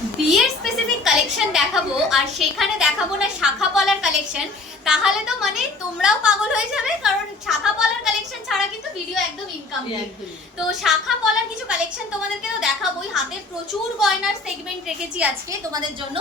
বিয়ের specific collection দেখাবো আর সেখানে দেখাবো না শাখা পলার কালেকশন, তাহলে তো মানে তোমরাও পাগল হয়ে যাবে, কারণ শাখা পলার কালেকশন ছাড়া কিন্তু ভিডিও একদম ইনকমপ্লিট। তো শাখা পলার কিছু কালেকশন তোমাদেরকে তো দেখাবোই, হাতে প্রচুর গয়নার সেগমেন্ট রেখেছি আজকে তোমাদের জন্য।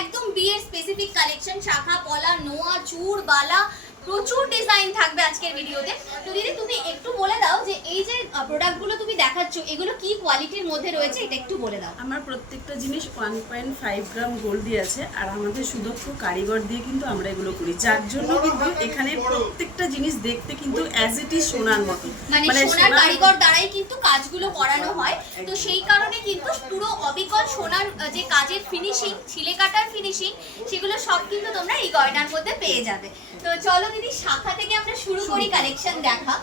একদম বিয়ের স্পেসিফিক কালেকশন, শাখা পলা, নোয়া, চূড়, বালা, প্রচুর ডিজাইন থাকবে আজকের ভিডিওতে। তো দিদি তুমি একটু বলে দাও যে এই যে প্রোডাক্টগুলো তুমি দেখাচ্ছ এগুলো কি কোয়ালিটির মধ্যে রয়েছে, এটা একটু বলে দাও। আমার প্রত্যেকটা জিনিস 1.5 গ্রাম গোল্ড দিয়ে আছে, আর আমাদের সুদক্ষ কারিগর দিয়ে কিন্তু আমরা এগুলো করি, যার জন্য কিন্তু এখানে প্রত্যেকটা জিনিস দেখতে কিন্তু অ্যাজ ইট ইজ সোনার মতো, মানে সোনার কারিগর দ্বারাই কিন্তু কাজগুলো করানো হয়। তো সেই কারণে কিন্তু পুরো অবিকল সোনার যে কাজের ফিনিশিং, ছিলে কাটার ফিনিশিং, সেগুলো সব কিন্তু তোমরা এই গয়নার মধ্যে পেয়ে যাবে। তো চলো দিদি শাখা থেকে আমরা শুরু করি কালেকশন দেখা।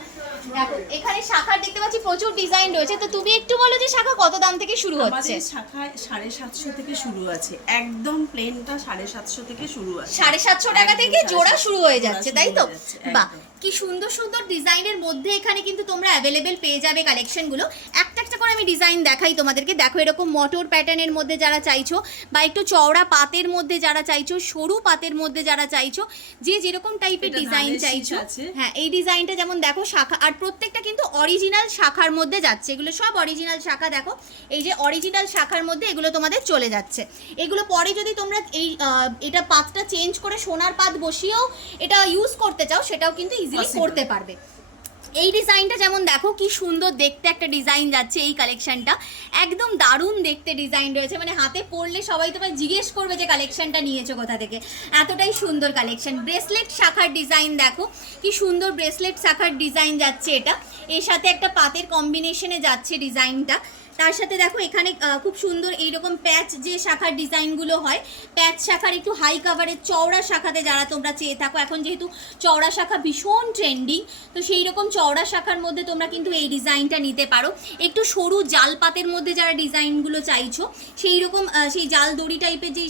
দেখো এখানে শাখার দেখতে পাচ্ছি প্রচুর ডিজাইন রয়েছে, তো তুমি একটু বলো যে শাখা কত দাম থেকে শুরু হচ্ছে? আমাদের শাখায় 750 থেকে শুরু আছে, একদম প্লেনটা 750 থেকে শুরু আছে, 750 টাকা থেকে জোড়া শুরু হয়ে যাচ্ছে, তাই তো? বাহ, কি সুন্দর সুন্দর ডিজাইনের মধ্যে এখানে কিন্তু তোমরা অ্যাভেলেবেল পেয়ে যাবে কালেকশনগুলো। একটা একটা করে আমি ডিজাইন দেখাই তোমাদেরকে। দেখো এরকম মটর প্যাটার্নের মধ্যে যারা চাইছো, বা একটু চওড়া পাতের মধ্যে যারা চাইছো, সরু পাতের মধ্যে যারা চাইছো, যে যেরকম টাইপের ডিজাইন চাইছো, হ্যাঁ এই ডিজাইনটা যেমন দেখো শাখা, আর প্রত্যেকটা কিন্তু অরিজিনাল শাখার মধ্যে যাচ্ছে, এগুলো সব অরিজিনাল শাখা। দেখো এই যে অরিজিনাল শাখার মধ্যে এগুলো তোমাদের চলে যাচ্ছে। এগুলো পরে যদি তোমরা এই এটা পাতটা চেঞ্জ করে সোনার পাত বসিয়েও এটা ইউজ করতে চাও, সেটাও কিন্তু ইজিলি করতে পারবে। এই ডিজাইনটা যেমন দেখো কি সুন্দর দেখতে একটা ডিজাইন যাচ্ছে, এই কালেকশনটা একদম দারুণ দেখতে ডিজাইন রয়েছে, মানে হাতে পরলে সবাই তোমায় জিজ্ঞেস করবে যে কালেকশনটা নিয়েছো কোথা থেকে, এতটাই সুন্দর কালেকশন। ব্রেসলেট শাখার ডিজাইন দেখো কি সুন্দর ব্রেসলেট শাখার ডিজাইন যাচ্ছে, এটা এর সাথে একটা পাতের কম্বিনেশনে যাচ্ছে ডিজাইনটা। তার সাথে দেখো এখানে খুব সুন্দর এইরকম প্যাচ যে শাখার ডিজাইনগুলো হয়, প্যাচ শাখার একটু হাই কাভারের চওড়া শাখাতে যারা তোমরা চেয়ে থাকো, এখন যেহেতু চওড়া শাখা ভীষণ ট্রেন্ডিং, তো সেই রকম চওড়া শাখার মধ্যে তোমরা কিন্তু এই ডিজাইনটা নিতে পারো। একটু সরু জাল পাতের মধ্যে যারা ডিজাইনগুলো চাইছো, সেই রকম সেই জাল দড়ি টাইপের যে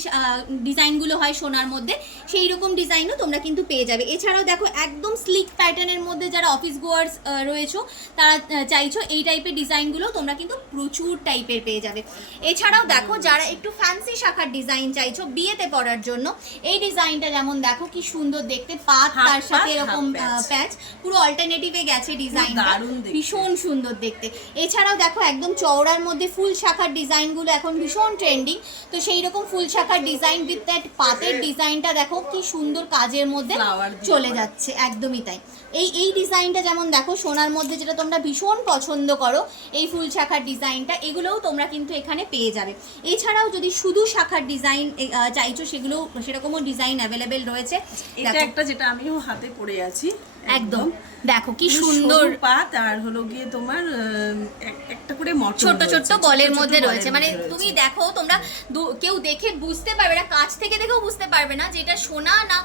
ডিজাইনগুলো হয় সোনার মধ্যে, সেই রকম ডিজাইনও তোমরা কিন্তু পেয়ে যাবে। এছাড়াও দেখো একদম স্লিক প্যাটার্নের মধ্যে যারা অফিস গোয়ার্স রয়েছো, তারা চাইছো এই টাইপের ডিজাইনগুলো তোমরা কিন্তু প্রচুর টাইপের পেয়ে যাবে। এছাড়াও দেখো যারা একটু ফ্যান্সি শাখার ডিজাইন চাইছো বিয়েতে পরার জন্য, এই ডিজাইনটা যেমন দেখো কি সুন্দর দেখতে, পাত তার সাথে এরকম প্যাচ, পুরো অল্টারনেটিভে গেছে ডিজাইনটা, ভীষণ সুন্দর দেখতে। এছাড়াও দেখো একদম চওড়ার মধ্যে ফুল শাখার ডিজাইনগুলো এখন ভীষণ ট্রেন্ডিং, তো সেই রকম ফুল শাখার ডিজাইন উইথ দ্যাট পাতের ডিজাইনটা দেখো কি সুন্দর কাজের মধ্যে চলে যাচ্ছে, একদমই তাই। এই ডিজাইনটা যেমন দেখো সোনার মধ্যে যেটা তোমরা ভীষণ পছন্দ করো, এই ফুল শাখার ডিজাইনটা, এগুলোও তোমরা কিন্তু এখানে পেয়ে যাবে। এছাড়াও যদি শুধু শাখার ডিজাইন চাইছো, সেগুলো সেরকমও ডিজাইন অ্যাভেলেবেল রয়েছে। এটা একটা যেটা আমিও হাতে পরে আছি, একদম দেখো কি সুন্দর পাত, আর হলো গিয়ে তোমার একটা করে মটর ছোট ছোট বলের মধ্যে রয়েছে, মানে তুমি দেখো তোমরা কেউ দেখে বুঝতে পারবে না, কাছ থেকে দেখেও বুঝতে পারবে না যে এটা সোনা না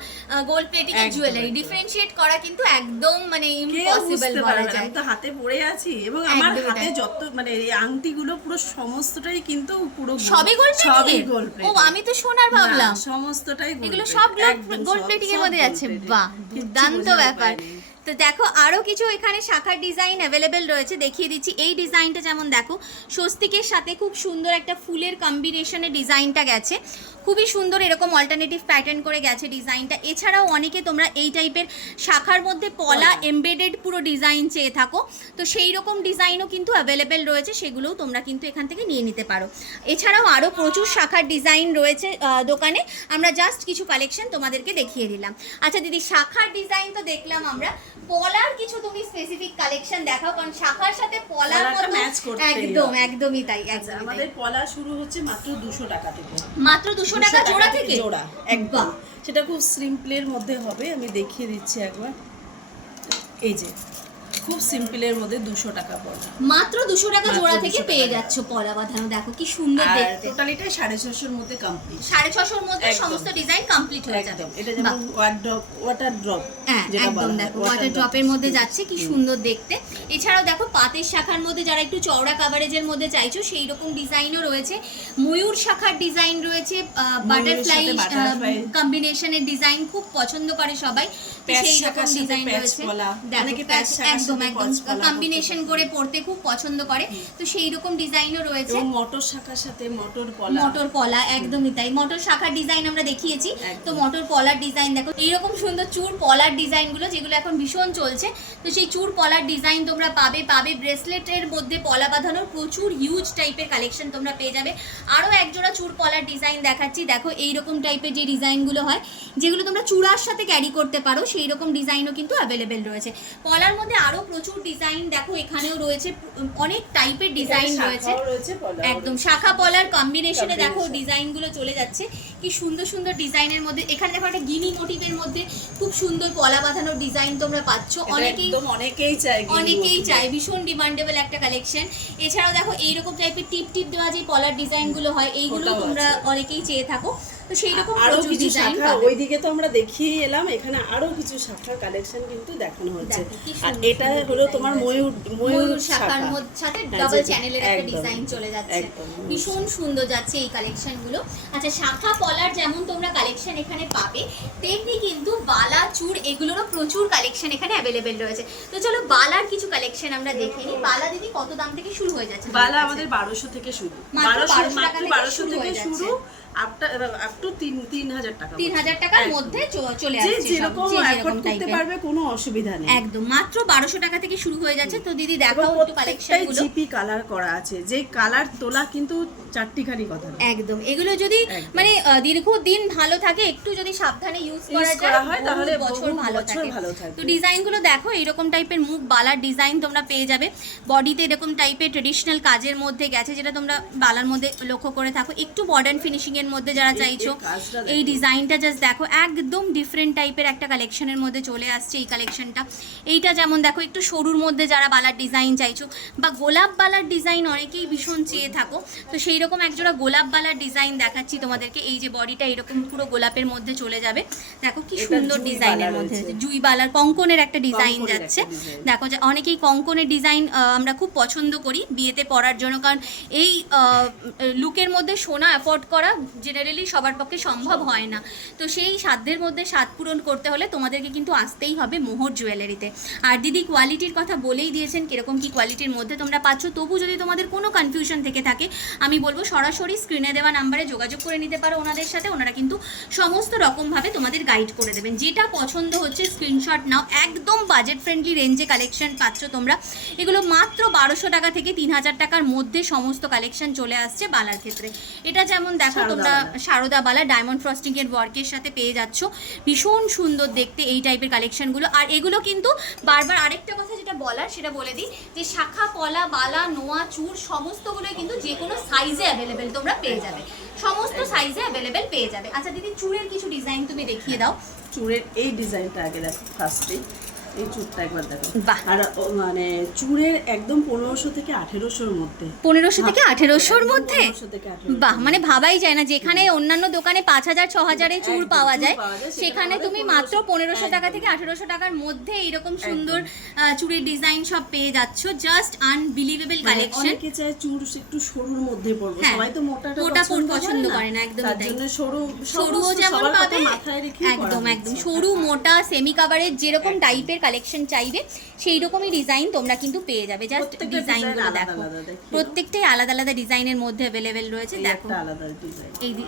গোল্ড প্লেটিং এর জুয়েলারি। ডিফারেন্সিয়েট করা কিন্তু একদম মানে ইম্পসিবল বলা যায়। আমি তো হাতে পরে আছি, এবং আমার হাতে যত মানে এই আংটিগুলো পুরো সমস্তটাই কিন্তু পুরো সবই গোল্ড প্লেটিং। ও আমি তো সোনার ভাবলাম, সমস্তটাই এগুলো সব গোল্ড প্লেটিং এর মধ্যে যাচ্ছে। বাহ, দুর্দান্ত ব্যাপার। তো দেখো আরও কিছু এখানে শাখার ডিজাইন অ্যাভেলেবেল রয়েছে, দেখিয়ে দিচ্ছি। এই ডিজাইনটা যেমন দেখো স্বস্তিকের সাথে খুব সুন্দর একটা ফুলের কম্বিনেশনে ডিজাইনটা গেছে, খুবই সুন্দর এরকম অল্টারনেটিভ প্যাটার্ন করে গেছে ডিজাইনটা। এছাড়াও অনেকে তোমরা এই টাইপের শাখার মধ্যে পলা এমবেডেড পুরো ডিজাইন চেয়ে থাকো, তো সেই রকম ডিজাইনও কিন্তু অ্যাভেলেবেল রয়েছে, সেগুলোও তোমরা কিন্তু এখান থেকে নিয়ে নিতে পারো। এছাড়াও আরও প্রচুর শাখার ডিজাইন রয়েছে দোকানে, আমরা জাস্ট কিছু কালেকশন তোমাদেরকে দেখিয়ে দিলাম। আচ্ছা দিদি, শাখার ডিজাইন তো দেখলাম আমরা, পলার কিছু তুমি স্পেসিফিক কালেকশন দেখাও, কারণ শাখার সাথে পলার ম্যাচ করতে একদমই তাই। আমাদের পলা শুরু হচ্ছে মাত্র 200 টাকা থেকে, মাত্র 200 টাকা জোড়া থেকে, জোড়া একদম। সেটা খুব সিম্পলের মধ্যে হবে, আমি দেখিয়ে দিচ্ছি একবার। এই যে খুব সিম্পলের মধ্যে 200 টাকা পলা, মাত্র 200 টাকা জোড়া থেকে পেয়ে যাচ্ছ পলা বাঁধানো। দেখো কি সুন্দর দেখতে, টোটালিটা 650 এর মধ্যে কমপ্লিট, 650 এর মধ্যে সমস্ত ডিজাইন কমপ্লিট হয়ে যাবে। এটা যেমন ওয়াটার ড্রপ, একদম দেখো ওয়াটার ড্রপের মধ্যে যাচ্ছে, কি সুন্দর দেখতে। এছাড়াও দেখো পাতের শাখার মধ্যে যারা একটু চওড়া কাভারেজের মধ্যে চাইছো, সেই রকম ডিজাইনও রয়েছে। ময়ূর শাখার ডিজাইন রয়েছে, বাটারফ্লাই কম্বিনেশনের ডিজাইন খুব পছন্দ করে সবাই, সেই রকম ডিজাইন রয়েছে। দেখো একদম একদম কম্বিনেশন করে পড়তে খুব পছন্দ করে, তো সেই রকম ডিজাইনও রয়েছে। মটর শাখার সাথে মটর পলা একদমই তাই, মটর শাখার ডিজাইন আমরা দেখিয়েছি, তো মটর পলার ডিজাইন দেখো, এইরকম সুন্দর চূড় পলার ডিজাইনগুলো যেগুলো এখন ভীষণ চলছে, তো সেই চূড় পলার ডিজাইন তোমরা পাবে। ব্রেসলেটের মধ্যে পলা বাঁধানোর প্রচুর হিউজ টাইপের কালেকশন তোমরা পেয়ে যাবে। আরও একজোড়া চূড় পলার ডিজাইন দেখাচ্ছি, দেখো এইরকম টাইপের যে ডিজাইনগুলো হয়, যেগুলো তোমরা চূড়ার সাথে ক্যারি করতে পারো, সেই রকম ডিজাইনও কিন্তু অ্যাভেলেবেল রয়েছে। পলার মধ্যে আরও প্রচুর ডিজাইন দেখো, এখানেও রয়েছে অনেক টাইপের ডিজাইন রয়েছে, একদম শাখা পলার কম্বিনেশনে দেখো ডিজাইনগুলো চলে যাচ্ছে, কি সুন্দর সুন্দর ডিজাইনের মধ্যে। এখানে দেখো একটা গিনি মোটিভের মধ্যে খুব সুন্দর পলা বাঁধানোর ডিজাইন তোমরা পাচ্ছ, অনেকেই চায়, ভীষণ ডিমান্ডেবল একটা কালেকশন। এছাড়াও দেখো এইরকম টাইপের টিপ টিপ দেওয়া যে পলার ডিজাইনগুলো হয়, এইগুলো তোমরা অনেকেই চেয়ে থাকো, তো সেই রকম আরো প্রচুর কিছু ডিজাইন শাখা ওইদিকে তো আমরা দেখিয়ে এলাম, এখানে আরো কিছু শাখার কালেকশন কিন্তু দেখানো হচ্ছে। আর এটা হলো তোমার ময়ূর শাখার সাথে ডাবল চ্যানেলের একটা ডিজাইন চলে যাচ্ছে, ভীষণ সুন্দর যাচ্ছে এই কালেকশনগুলো। আচ্ছা, শাখা পলার যেমন তোমরা কালেকশন এখানে পাবে, তেমনি কিন্তু বালা চূড় এগুলোরও প্রচুর কালেকশন এখানে অ্যাভেলেবেল রয়েছে। তো চলো বালার কিছু কালেকশন আমরা দেখে নিই। বালা দিদি কত দাম থেকে শুরু হয়ে যাচ্ছে? বালা আমাদের 1200 থেকে শুরু, 1200 থেকে শুরু, আপ টু 3000 টাকা, 3000 টাকার মধ্যে চলে আসছে, যেরকম অ্যাফোর্ড করতে পারবে, কোনো অসুবিধা নেই, একদম মাত্র 1200 টাকা থেকে শুরু হয়ে যাচ্ছে। তো দিদি দেখাও একটু কালেকশনগুলো। জিপি কালার করা আছে, যে কালার তোলা কিন্তু চারটিখানি কথা, একদম এগুলো যদি মানে দীর্ঘদিন ভালো থাকে, একটু যদি সাবধানে ইউজ করা যায় তাহলে বছর ভালো থাকে। তো ডিজাইনগুলো দেখো, এরকম টাইপের মুখ বালার ডিজাইন তোমরা পেয়ে যাবে, বডিতে এরকম টাইপের ট্রেডিশনাল কাজের মধ্যে গেছে, যেটা তোমরা বালার মধ্যে লক্ষ্য করে থাকো। একটু মডার্ন ফিনিশিং এর মধ্যে যারা চাইছো, এই ডিজাইনটা জাস্ট দেখো, একদম ডিফারেন্ট টাইপের একটা কালেকশনের মধ্যে চলে আসছে এই কালেকশনটা। এইটা যেমন দেখো, একটু সরুর মধ্যে যারা বালার ডিজাইন চাইছো, বা গোলাপ বালার ডিজাইন অনেকেই ভীষণ চেয়ে থাকো, তো সেই রকম একজোড়া গোলাপ বালার ডিজাইন দেখাচ্ছি তোমাদেরকে। এই যে বডিটা এরকম পুরো গোলাপের মধ্যে চলে যাবে, দেখো কি সুন্দর ডিজাইনের মধ্যে, জুই বালার কঙ্কনের একটা ডিজাইন যাচ্ছে। দেখো যে অনেকেই কঙ্কনের ডিজাইন আমরা খুব পছন্দ করি বিয়েতে পরার জন্য, কারণ এই লুকের মধ্যে সোনা অ্যাফোর্ড করা জেনারেলি সবার পক্ষে সম্ভব হয় না, তো সেই সাধ্যের মধ্যে স্বাদ পূরণ করতে হলে তোমাদেরকে কিন্তু আসতেই হবে মোহর জুয়েলারিতে। আর দিদি কোয়ালিটির কথা বলেই দিয়েছেন কিরকম কি কোয়ালিটির মধ্যে তোমরা পাচ্ছ। তবু যদি তোমাদের কোনো কনফিউশন থেকে থাকে, আমি বলবো সরাসরি স্ক্রিনে দেওয়া নাম্বারে যোগাযোগ করে নিতে পারো ওনাদের সাথে, ওনারা কিন্তু সমস্ত রকমভাবে তোমাদের গাইড করে দেবেন। যেটা পছন্দ হচ্ছে স্ক্রিনশট নাও, একদম বাজেট ফ্রেন্ডলি রেঞ্জে কালেকশন পাচ্ছ তোমরা। এগুলো মাত্র 1200 টাকা থেকে 3000 টাকার মধ্যে সমস্ত কালেকশন চলে আসছে বালার ক্ষেত্রে। এটা যেমন দেখো তোমরা সারদা বালা ডায়মন্ড ফ্রস্টিং এর ওয়ার্কের সাথে পেয়ে যাচ্ছ, ভীষণ সুন্দর দেখতে এই টাইপের কালেকশনগুলো। আর এগুলো কিন্তু বারবার আরেকটা কথা যেটা বলার সেটা বলে দিই, যে শাখা পলা বালা নোয়া চূড় সমস্তগুলোই কিন্তু যে কোনো সাইজে অ্যাভেলেবেল তোমরা পেয়ে যাবে, সমস্ত সাইজে অ্যাভেলেবেল পেয়ে যাবে। আচ্ছা দিদি, চূড়ের কিছু ডিজাইন তুমি দেখিয়ে দাও। চূড়ের এই ডিজাইনটা আগে দেখো, ফার্স্টে এই চূড়টা একবার দেখো, আর মানে চূড়ের একদম 1500 থেকে 1800 মধ্যে, 1500 থেকে 1800 মধ্যে, বাহ, মানে ভাবাই যায় না, যেখানে অন্যান্য দোকানে 5000 6000 এ চূড় পাওয়া যায়, সেখানে তুমি মাত্র 1500 টাকা থেকে 1800 টাকার মধ্যে এরকম সুন্দর চূড়ের ডিজাইন সব পেয়ে যাচ্ছ। Just unbelievable collection. অনেকে চায় চূড় একটু সরুর মধ্যে পরবে, সবাই তো মোটাটা পছন্দ করে না, একদম তার জন্য সরুও যেমন পাবে, একদম সরু মোটা সেমি কাভারের যেরকম টাইপের কালেকশন চাইবে সেই রকমই ডিজাইন তোমরা কিন্তু পেয়ে যাবে। জাস্ট ডিজাইনগুলো দেখো, প্রত্যেকটাই আলাদা আলাদা ডিজাইনের মধ্যে অ্যাভেলেবেল রয়েছে। দেখো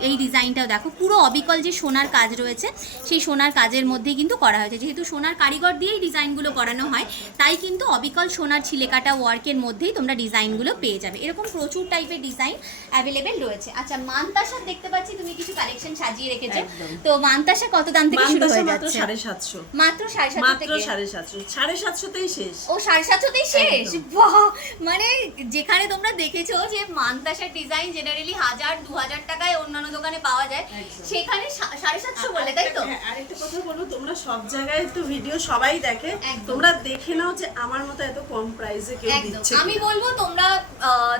এই ডিজাইনটাও দেখো, পুরো অবিকল যে সোনার কাজ রয়েছে সেই সোনার কাজের মধ্যেই কিন্তু করা হয়েছে। যেহেতু সোনার কারিগর দিয়েই ডিজাইনগুলো করানো হয়, তাই কিন্তু অবিকল সোনার ছিলেকাটা ওয়ার্কের মধ্যেই তোমরা ডিজাইনগুলো পেয়ে যাবে। এরকম প্রচুর টাইপের ডিজাইন অ্যাভেলেবেল রয়েছে। আচ্ছা, মানতাসা দেখতে পাচ্ছি তুমি কিছু কালেকশন সাজিয়ে রেখেছো, তো মানতাসা কত দাম থেকে শুরু হয়ে যাচ্ছে? মাত্র 750 থেকে 750তেই শেষ। ও 750তেই শেষ, বাহ! মানে যেখানে তোমরা দেখেছো যে মানতাসার ডিজাইন জেনারেলি 1000-2000 টাকায় অন্যান্য দোকানে পাওয়া যায়, সেখানে 750 বললে, তাই তো? আরেকটা কথা বলো, তোমরা সব জায়গায় তো ভিডিও সবাই দেখে, তোমরা দেখে নাও যে আমার মতো এত কম প্রাইসে কেউ দিচ্ছে। আমি বলবো তোমরা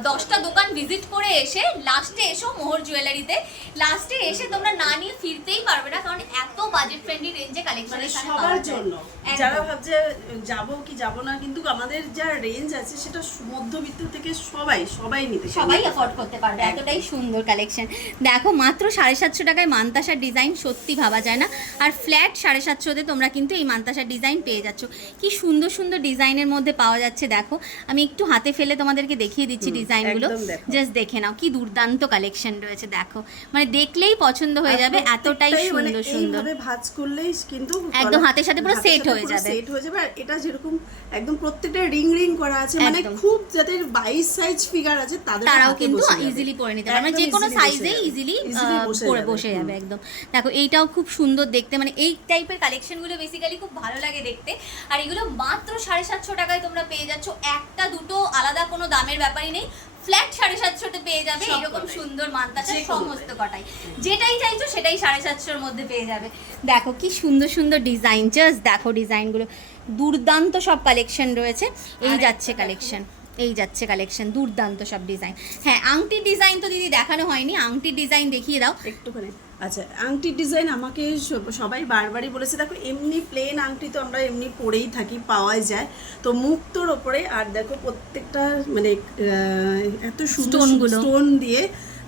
10টা দোকান ভিজিট করে এসে লাস্টে এসো মোহর জুয়েলারিতে, লাস্টে এসে তোমরা না নিয়ে ফিরতেই পারবে না, কারণ এত বাজেট ফ্রেন্ডলি রেঞ্জে কালেকশন এখানে পাওয়া যায়। সবার জন্য যারা ভাবছে যাবো কি যাবো না, কিন্তু আমাদের যা রেঞ্জ আছে সেটা মধ্যবিত্ত থেকে সবাই নিতে, সবাই অ্যাফোর্ড করতে পারবে, এতটাই সুন্দর কালেকশন। দেখো মাত্র 750 টাকায় মান্তাসার ডিজাইন, সত্যি ভাবা যায় না। আর ফ্ল্যাট 750-তে তোমরা কিন্তু এই মান্তাসার ডিজাইন পেয়ে যাচ্ছ। কি সুন্দর সুন্দর ডিজাইনের মধ্যে পাওয়া যাচ্ছে দেখো, আমি একটু হাতে ফেলে তোমাদেরকে দেখিয়ে দিচ্ছি ডিজাইনগুলো, জাস্ট দেখে নাও কি দুর্দান্ত কালেকশন রয়েছে। দেখো মানে দেখলেই পছন্দ হয়ে যাবে, এতটাই সুন্দর সুন্দর। এইভাবে ভাঁজ করলেই কিন্তু একদম হাতের সাথে পুরো সেট হয়ে যাবে। সেট হয়ে যাবে। আর এটা যেরকম একদম প্রত্যেকটা রিং রিং করা আছে, মানে খুব যাদের 22 সাইজ ফিগার আছে তারাও কিন্তু ইজিলি পরে নিতে পারবে, মানে যে কোনো সাইজে ইজিলি পরে বসে যাবে একদম। দেখো এইটাও খুব সুন্দর দেখতে, মানে এই টাইপের কালেকশনগুলো বেসিক্যালি খুব ভালো লাগে দেখতে। আর এগুলো মাত্র 750 টাকায় তোমরা পেয়ে যাচ্ছ, একটা দুটো আলাদা কোনো দামের ব্যাপারই নেই, ফ্ল্যাট 750-তে পেয়ে যাবে এরকম সুন্দর মান্তাসার সমস্ত কটাই। যেটাই চাইছো সেটাই 750-এর মধ্যে পেয়ে যাবে। দেখো কি সুন্দর সুন্দর ডিজাইন, জাস্ট দেখো ডিজাইনগুলো দুর্দান্ত সব কালেকশন রয়েছে। এই যাচ্ছে কালেকশন, এই যাচ্ছে কালেকশন, দুর্দান্ত সব ডিজাইন। হ্যাঁ আংটির ডিজাইন তো দিদি দেখানো হয়নি, আংটির ডিজাইন দেখিয়ে দাও একটুখানি। আচ্ছা, আংটির ডিজাইন আমাকে সবাই বারবারই বলেছে, দেখো এমনি প্লেন আংটি তো আমরা এমনি পরেই থাকি, পাওয়াই যায়, তো মুক্তোর ওপরে। আর দেখো প্রত্যেকটা মানে এত সুন্দর স্টোন দিয়ে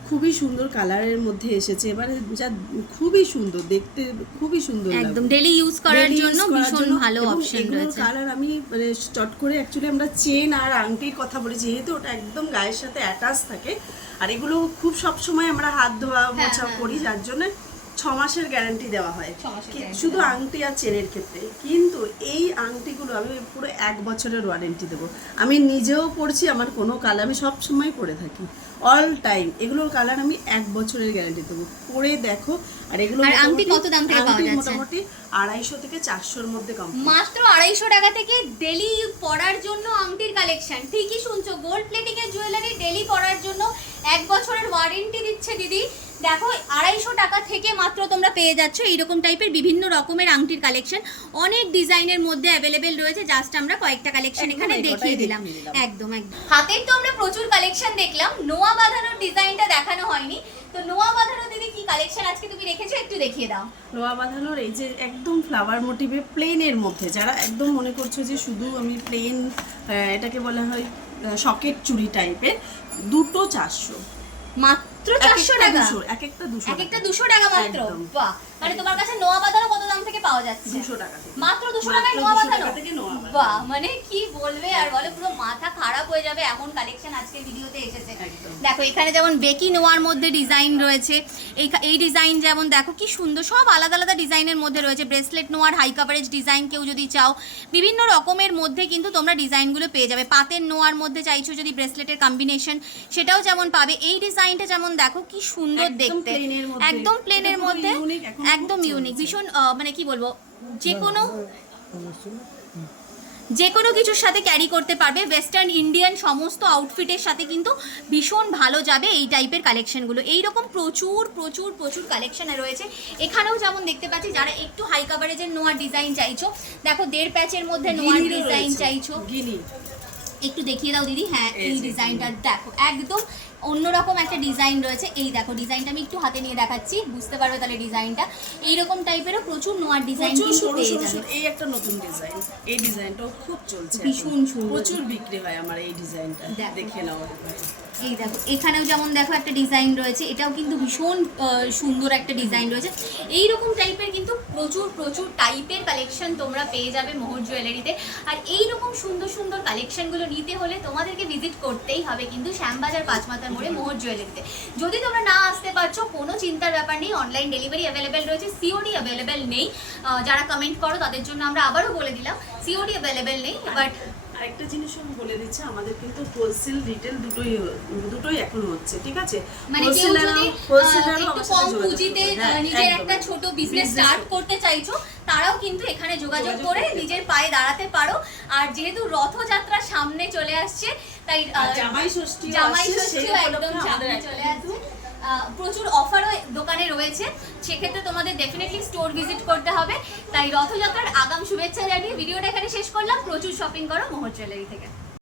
খুবই সুন্দর কালারের মধ্যে এসেছে। এবারে যা খুবই সুন্দর দেখতে, খুবই সুন্দর, একদম ডেইলি ইউজ করার জন্য ভীষণ ভালো অপশন রয়েছে। কালার আমি মানে স্টার্ট করে অ্যাকচুয়ালি আমরা চেন আর আংটির কথা বলি, যেহেতু ওটা একদম গায়ের সাথে অ্যাটাচ থাকে। আর এগুলো খুব সব সময় আমরা হাত ধোয়া মোছা করি, যার জন্য 6 মাসের গ্যারান্টি দেওয়া হয় শুধু আংটি আর চেনের ক্ষেত্রে। কিন্তু এই আংটিগুলো আমি পুরো 1 বছরের ওয়ারেন্টি দেবো। আমি নিজেও পরছি, আমার কোনো কালার, আমি সব সময় পরে থাকি অল টাইম, এগুলোর কালার আমি 1 বছরের গ্যারান্টি দেবো, পরে দেখো। আর এগুলো আংটি কত দাম থেকে পাওয়া যাচ্ছে? মোটামুটি 250 থেকে 400-র মধ্যে কম, মাত্র 250 টাকা থেকে ডেলি পরার জন্য আংটির কালেকশন। ঠিকই শুনছো, গোল্ড প্লেটিং এর জুয়েলারি ডেলি পরার জন্য 1 বছরের ওয়ারেন্টি দিচ্ছে দিদি। দেখো 250 টাকা থেকে মাত্র তোমরা পেয়ে যাচ্ছ এইরকম টাইপের বিভিন্ন রকমের আংটির কালেকশন, অনেক ডিজাইনের মধ্যে অ্যাভেলেবেল রয়েছে। জাস্ট আমরা কয়েকটা কালেকশন এখানে দেখিয়ে দিলাম। একদম একদম হাতের তো আমরা প্রচুর কালেকশন দেখলাম, নোয়া বাঁধানোর ডিজাইনটা দেখানো হয়নি। তো নোয়া বাঁধানো দিদি কি কালেকশন আজকে তুমি রেখেছো, একটু দেখিয়ে দাও। নোয়া বাঁধানোর এই যে একদম ফ্লাওয়ার মোটিভে প্লেনের মধ্যে, যারা একদম মনে করছো যে শুধু আমি প্লেন, এটাকে বলা হয় সকেট চুড়ি টাইপের, দুটো 400, মাত্র 400 টাকা, এক একটা 200 টাকা মাত্র। বাহ, মানে তোমার কাছে নোয়া বাঁধানো কত দাম থেকে পাওয়া যাচ্ছে? 200 টাকা, মাত্র 200 টাকায় নোয়া বাঁধানো। বাহ, মানে কি বলবে আর বলে, পুরো মাথা খারাপ হয়ে যাবে এমন কালেকশন আজকে ভিডিওতে এসেছে। দেখো এখানে যেমন বেকি নোয়ার মধ্যে ডিজাইন রয়েছে, এই ডিজাইন যেমন দেখো কি সুন্দর, সব আলাদা আলাদা ডিজাইনের মধ্যে রয়েছে। ব্রেসলেট নোয়ার হাই কাভারেজ ডিজাইন কেউ যদি চাও, বিভিন্ন রকমের মধ্যে কিন্তু তোমরা ডিজাইনগুলো পেয়ে যাবে। পাতের নোয়ার মধ্যে চাইছো যদি ব্রেসলেটের কম্বিনেশন, সেটাও যেমন পাবে। এই ডিজাইনটা যেমন দেখো কি সুন্দর দেখতে, একদম প্লেনের মধ্যে, একদম ইউনিক, ভীষণ মানে কি বলবো, যে কোনো কিছুর সাথে ক্যারি করতে পারবে। ওয়েস্টার্ন ইন্ডিয়ান সমস্ত আউটফিটের সাথে কিন্তু ভীষণ ভালো যাবে এই টাইপের কালেকশনগুলো। এইরকম প্রচুর প্রচুর প্রচুর কালেকশন রয়েছে। এখানেও যেমন দেখতে পাচ্ছি, যারা একটু হাই কাভারেজের নোয়ার ডিজাইন চাইছো, দেখো 1.5 প্যাচের মধ্যে নোয়ার ডিজাইন চাইছো, একটু দেখিয়ে দাও দিদি। হ্যাঁ এই ডিজাইনটা দেখো, একদম অন্যরকম একটা ডিজাইন রয়েছে। এই দেখো ডিজাইনটা আমি একটু হাতে নিয়ে দেখাচ্ছি, বুঝতে পারবে তাহলে ডিজাইনটা। এইরকম টাইপেরও প্রচুর নোয়ার ডিজাইন কিন্তু পেয়ে যাবে। এই একটা নতুন ডিজাইন, এই ডিজাইনটাও খুব চলছে, ভীষণ সুন্দর, প্রচুর বিক্রি হয় আমার এই ডিজাইনটা, দেখে নাও। এই দেখো এখানেও যেমন দেখো একটা ডিজাইন রয়েছে, এটাও কিন্তু ভীষণ সুন্দর একটা ডিজাইন রয়েছে। এইরকম টাইপের কিন্তু প্রচুর প্রচুর টাইপের কালেকশন তোমরা পেয়ে যাবে মোহর জুয়েলারিতে। আর এইরকম সুন্দর সুন্দর কালেকশনগুলো নিতে হলে তোমাদেরকে ভিজিট করতেই হবে কিন্তু শ্যামবাজার 5 মাথার মোড়ে মোহর জুয়েলারিতে। যদি তোমরা না আসতে পারছো, কোনো চিন্তার ব্যাপার নেই, অনলাইন ডেলিভারি অ্যাভেলেবেল রয়েছে, সিওডি অ্যাভেলেবেল নেই। যারা কমেন্ট করো তাদের জন্য আমরা আবারও বলে দিলাম, সিওডি অ্যাভেলেবেল নেই। বাট আরেকটা জিনিস আমি বলে দিচ্ছি, আমাদের কিন্তু হোলসেল রিটেল দুটোই এখনো হচ্ছে, ঠিক আছে? মানে কেউ যদি একটু কম পুঁজিতে নিজের একটা ছোট বিজনেস স্টার্ট করতে চাইছো, তারাও কিন্তু এখানে যোগাযোগ করে নিজের পায়ে দাঁড়াতে পারো। আর যেহেতু রথযাত্রা সামনে চলে আসছে, তাই জামাই ষষ্ঠীও একদম সামনে চলে আসছে, প্রচুর অফারও দোকানে রয়েছে, সেক্ষেত্রে তোমাদের ডেফিনেটলি স্টোর ভিজিট করতে হবে। তাই রথযাত্রার আগাম শুভেচ্ছা জানিয়ে ভিডিওটা এখানে শেষ করলাম। প্রচুর শপিং করো মোহর জুয়েলারি থেকে।